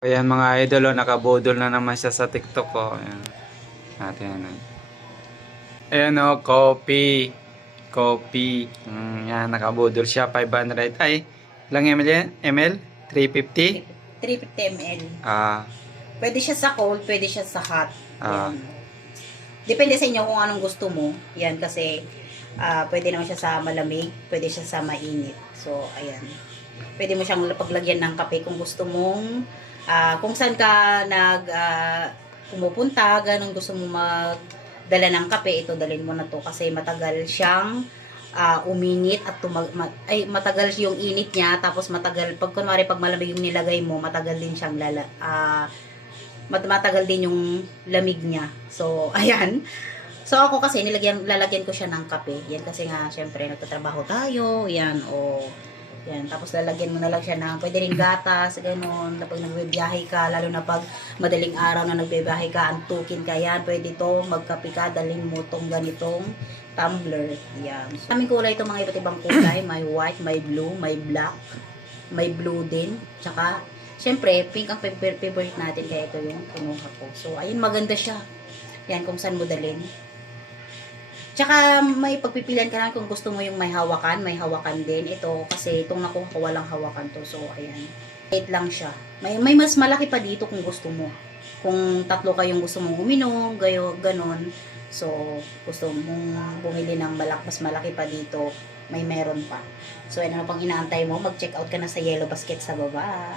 Ayan mga idol, oh, nakabudol na naman siya sa TikTok ko. Ayan. Natin yan. Ayan o, coffee. Coffee. Yan, nakabudol siya. 500. Ay, lang ml yan? ML? 350? 350 ml. Ah, Pwede siya sa cold, pwede siya sa hot. ah. Yan. Depende sa inyo kung anong gusto mo. Yan kasi pwede naman siya sa malamig, pwede siya sa mainit. So, ayan. Pwede mo siyang paglagyan ng kape kung gusto mong kung saan ka pumupunta, ganun gusto mo magdala ng kape, ito dalhin mo na to kasi matagal siyang uminit at matagal yung init niya, tapos matagal pag kunwari pag malamig yung nilagay mo, matagal din siyang matagal din yung lamig niya. So, ayan. So, ako kasi lalagyan ko siya ng kape. Yan kasi nga, syempre, nagtatrabaho tayo. Yan, o. Yan, tapos lalagyan mo na lang siya ng, pwede rin gatas, ganun. Kapag nagbibiyahe ka, lalo na pag madaling araw na nagbibiyahe ka, antukin ka, yan, pwede to, magkape ka, dalhin mo tong ganitong tumbler. Yan. So, kaming kulay itong mga iba't ibang kulay. May white, may blue, may black, may blue din. Tsaka, syempre, pink ang favorite natin, kaya ito yung kinuha ko. So, ayun, maganda siya. Yan, kung saan mo dalhin. Tsaka, may pagpipilian ka lang kung gusto mo yung may hawakan din. Ito, kasi itong nakuha ko walang hawakan to. So, ayan. 8 lang siya. May mas malaki pa dito kung gusto mo. Kung tatlo kayong gusto mong uminom, ganon. So, gusto mong bumili ng mas malaki pa dito, may meron pa. So, ano pang inaantay mo? Mag-check out ka na sa Yellow Basket sa baba.